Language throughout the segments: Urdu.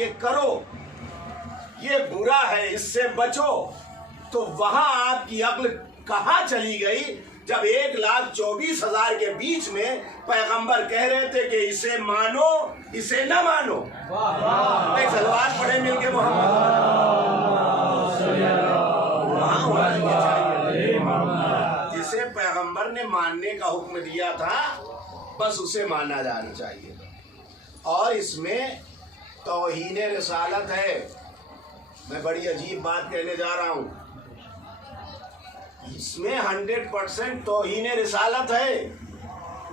یہ کرو، یہ برا ہے، اس سے بچو، تو وہاں آپ کی عقل کہاں چلی گئی جب 1,24,000 کے بیچ میں پیغمبر کہہ رہے تھے کہ اسے مانو اسے نہ مانو۔ ایک صلوات پڑھے مل کے محمد، وہاں ہونا چاہیے جسے پیغمبر نے ماننے کا حکم دیا تھا بس اسے مانا جانا چاہیے۔ اور اس میں توہین رسالت ہے۔ میں بڑی عجیب بات کہنے جا رہا ہوں، اس میں 100% توہین رسالت ہے۔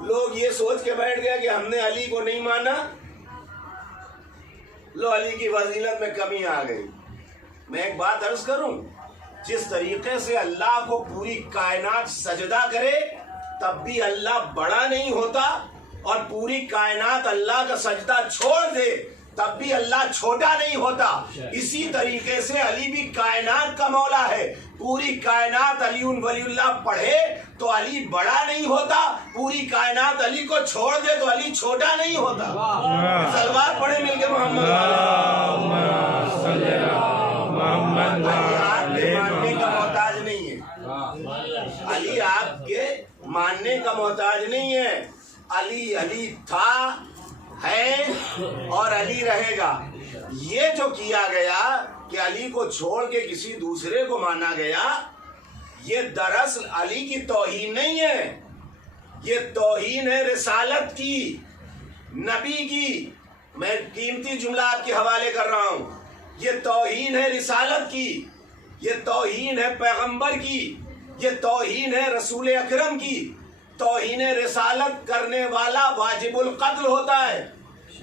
لوگ یہ سوچ کے بیٹھ گئے کہ ہم نے علی کو نہیں مانا، لو علی کی فضیلت میں کمی آ گئی۔ میں ایک بات عرض کروں، جس طریقے سے اللہ کو پوری کائنات سجدہ کرے تب بھی اللہ بڑا نہیں ہوتا، اور پوری کائنات اللہ کا سجدہ چھوڑ دے تب بھی اللہ چھوٹا نہیں ہوتا، اسی طریقے سے علی بھی کائنات کا مولا ہے۔ پوری کائنات علی ولی اللہ پڑھے تو علی بڑا نہیں ہوتا، پوری کائنات علی کو چھوڑ دے تو علی چھوٹا نہیں ہوتا۔ سلوات پڑھے مل کے محمد۔ علی آپ کے ماننے کا محتاج نہیں ہے، علی آپ کے ماننے کا محتاج نہیں ہے۔ علی علی تھا، ہے اور علی رہے گا۔ یہ جو کیا گیا کہ علی کو چھوڑ کے کسی دوسرے کو مانا گیا، یہ دراصل علی کی توہین نہیں ہے، یہ توہین ہے رسالت کی، نبی کی۔ میں قیمتی جملہ آپ کے حوالے کر رہا ہوں، یہ توہین ہے رسالت کی، یہ توہین ہے پیغمبر کی، یہ توہین ہے رسول اکرم کی۔ توہین رسالت کرنے والا واجب القتل ہوتا ہے،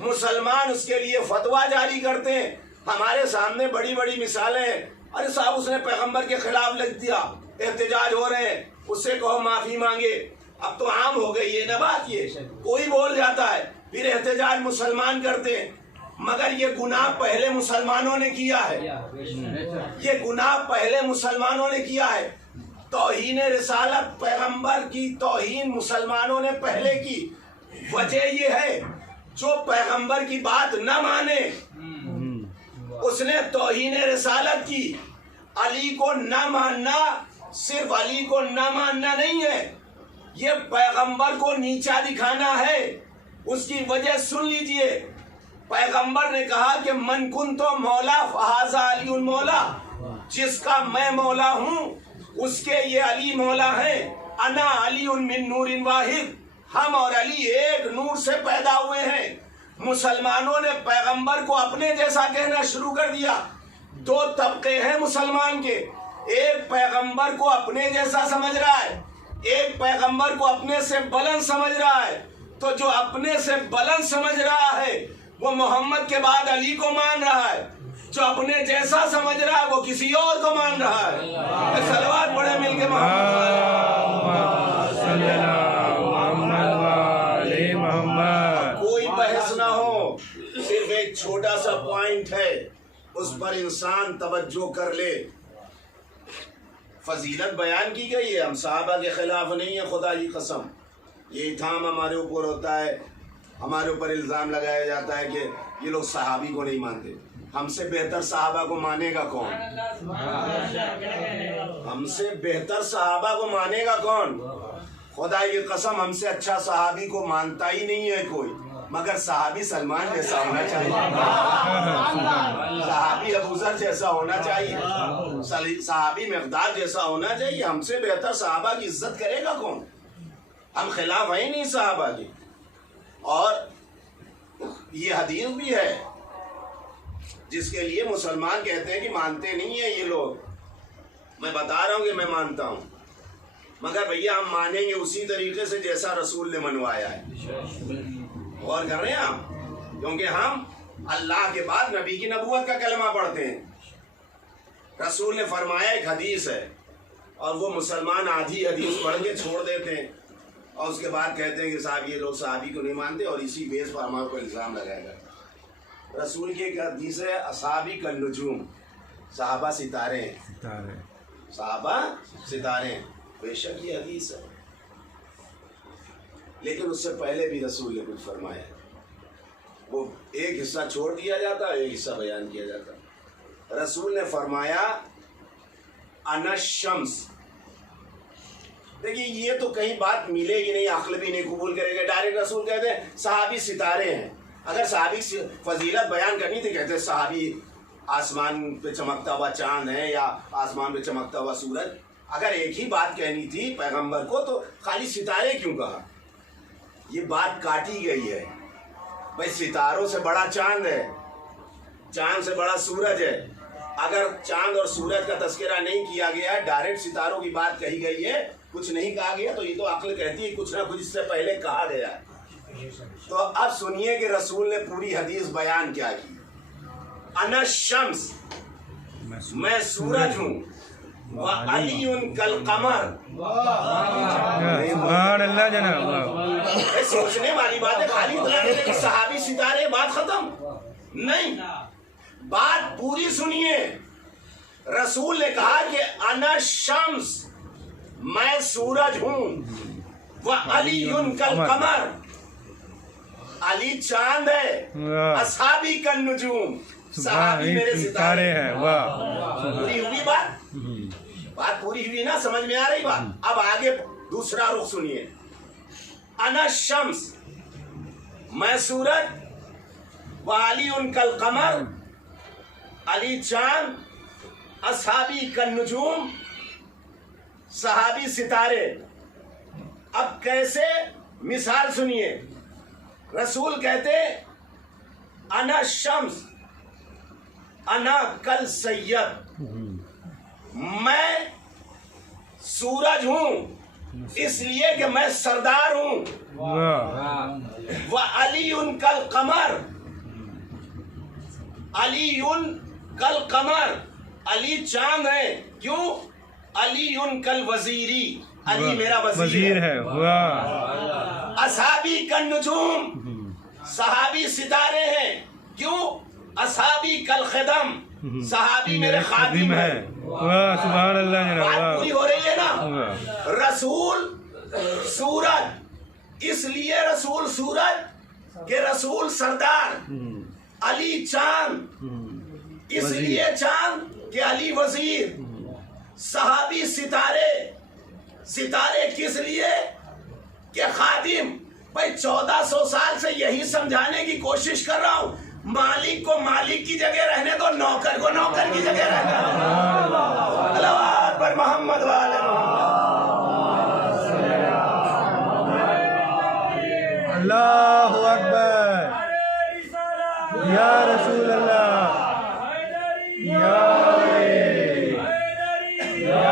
مسلمان اس کے لیے فتویٰ جاری کرتے ہیں۔ ہمارے سامنے بڑی بڑی مثالیں ہیں، ارے صاحب اس نے پیغمبر کے خلاف لکھ دیا، احتجاج ہو رہے ہیں، اس سے کہو معافی مانگے۔ اب تو عام ہو گئی ہے نا بات، یہ کوئی بول جاتا ہے پھر احتجاج مسلمان کرتے ہیں، مگر یہ گناہ پہلے مسلمانوں نے کیا ہے، یہ گناہ پہلے مسلمانوں نے کیا ہے۔ توہین رسالت پیغمبر کی توہین مسلمانوں نے پہلے کی۔ وجہ یہ ہے جو پیغمبر کی بات نہ مانے اس نے توہین رسالت کی۔ علی کو نہ ماننا صرف علی کو نہ ماننا نہیں ہے، یہ پیغمبر کو نیچا دکھانا ہے۔ اس کی وجہ سن لیجئے، پیغمبر نے کہا کہ من کنت مولا فہذا علی المولا، جس کا میں مولا ہوں اس کے یہ علی مولا ہیں۔ انا علی من نور واحد، ہم اور علی ایک نور سے پیدا ہوئے ہیں۔ مسلمانوں نے پیغمبر کو اپنے جیسا کہنا شروع کر دیا۔ دو طبقے ہیں مسلمان کے، ایک پیغمبر کو اپنے جیسا سمجھ رہا ہے، ایک پیغمبر کو اپنے سے بلند سمجھ رہا ہے۔ تو جو اپنے سے بلند سمجھ رہا ہے وہ محمد کے بعد علی کو مان رہا ہے، جو اپنے جیسا سمجھ رہا ہے وہ کسی اور کو مان رہا ہے۔ صلوات پڑھے مل کے محمد۔ کوئی بحث نہ ہو، صرف ایک چھوٹا سا پوائنٹ ہے، اس پر انسان توجہ کر لے۔ فضیلت بیان کی گئی ہے، ہم صحابہ کے خلاف نہیں ہیں، خدا کی قسم۔ یہ اتہام ہمارے اوپر ہوتا ہے، ہمارے اوپر الزام لگایا جاتا ہے کہ یہ لوگ صحابی کو نہیں مانتے۔ ہم سے بہتر صحابہ کو مانے گا کون؟ ہم سے بہتر صحابہ کو مانے گا کون؟ خدا کی قسم ہم سے اچھا صحابی کو مانتا ہی نہیں ہے کوئی، مگر صحابی سلمان جیسا ہونا چاہیے، صحابی ابوذر جیسا ہونا چاہیے، صحابی مقداد جیسا ہونا چاہیے۔ ہم سے بہتر صحابہ کی عزت کرے گا کون؟ ہم خلاف ہیں نہیں صحابہ کی۔ اور یہ حدیث بھی ہے جس کے لیے مسلمان کہتے ہیں کہ مانتے نہیں ہیں یہ لوگ۔ میں بتا رہا ہوں کہ میں مانتا ہوں، مگر بھیا ہم مانیں گے اسی طریقے سے جیسا رسول نے منوایا ہے۔ غور کر رہے ہیں آپ؟ کیونکہ ہم اللہ کے بعد نبی کی نبوت کا کلمہ پڑھتے ہیں۔ رسول نے فرمایا ایک حدیث ہے، اور وہ مسلمان آدھی حدیث پڑھ کے چھوڑ دیتے ہیں، اور اس کے بعد کہتے ہیں کہ صاحب یہ لوگ صحابی کو نہیں مانتے، اور اسی بیس پر ہمارے کو الزام لگائے گا۔ رسول کی ایک حدیث ہے، اصحابی کالنجوم، صحابہ ستارے ہیں، صحابہ ستارے ہیں۔ بے شک یہ حدیث ہے، لیکن اس سے پہلے بھی رسول نے کچھ فرمایا۔ وہ ایک حصہ چھوڑ دیا جاتا ہے، ایک حصہ بیان کیا جاتا۔ رسول نے فرمایا انا الشمس۔ دیکھیے یہ تو کہیں بات ملے گی نہیں، عقل بھی نہیں قبول کرے گا، ڈائریکٹ رسول کہتے ہیں صحابی ستارے ہیں۔ اگر صحابی فضیلت بیان کرنی تھی کہتے صحابی آسمان پہ چمکتا ہوا چاند ہے یا آسمان پہ چمکتا ہوا سورج۔ اگر ایک ہی بات کہنی تھی پیغمبر کو تو خالی ستارے کیوں کہا؟ یہ بات کاٹی گئی ہے۔ بھائی ستاروں سے بڑا چاند ہے، چاند سے بڑا سورج ہے۔ اگر چاند اور سورج کا تذکرہ نہیں کیا گیا ہے، ڈائریکٹ ستاروں کی بات کہی گئی ہے، کچھ نہیں کہا گیا، تو یہ تو عقل کہتی ہے کچھ نہ کچھ اس سے پہلے کہا گیا ہے۔ تو اب سنیے کہ رسول نے پوری حدیث بیان کیا کی۔ انا الشمس، میں سورج ہوں، وعلی کالقمر۔ سبحان اللہ جناب۔ سوچنے والی بات ہے، خالی صحابی ستارے بات ختم نہیں، بات پوری سنیے۔ رسول نے کہا کہ انا الشمس، میں سورج ہوں، وعلی کالقمر، علی چاند ہے، اصحابی کالنجوم، صحابی میرے ستارے ہیں۔ پوری ہوئی بات پوری ہوئی نا؟ سمجھ میں آ رہی بات؟ اب آگے دوسرا رخ سنیے۔ انا الشمس، میں سورج، وعلی کالقمر، علی چاند، اصحابی کالنجوم، صحابی ستارے۔ اب کیسے؟ مثال سنیے۔ رسول کہتے انا الشمس، انا کل سید، میں سورج ہوں اس لیے کہ میں سردار ہوں، وعلی کالقمر، علی کالقمر، علی چاند ہے، کیوں؟ علی کالوزیری، علی میرا وزیر ہے۔ اصحابی کالنجوم، صحابی ستارے ہیں، کیوں؟ اصحابی کالخدم، صحابی میرے خادم ہیں۔ سبحان اللہ جناب۔ بات پوری ہو رہی ہے نا؟ رسول سورج، اس لیے رسول سورج کہ رسول سردار، علی چاند، اس لیے چاند کہ علی وزیر، صحابی ستارے، ستارے کس لیے کہ خادم۔ بھائی 1400 سال سے یہی سمجھانے کی کوشش کر رہا ہوں، مالک کو مالک کی جگہ رہنے دو، نوکر کو نوکر کی جگہ رہنے دو۔ صلوات پر محمد والے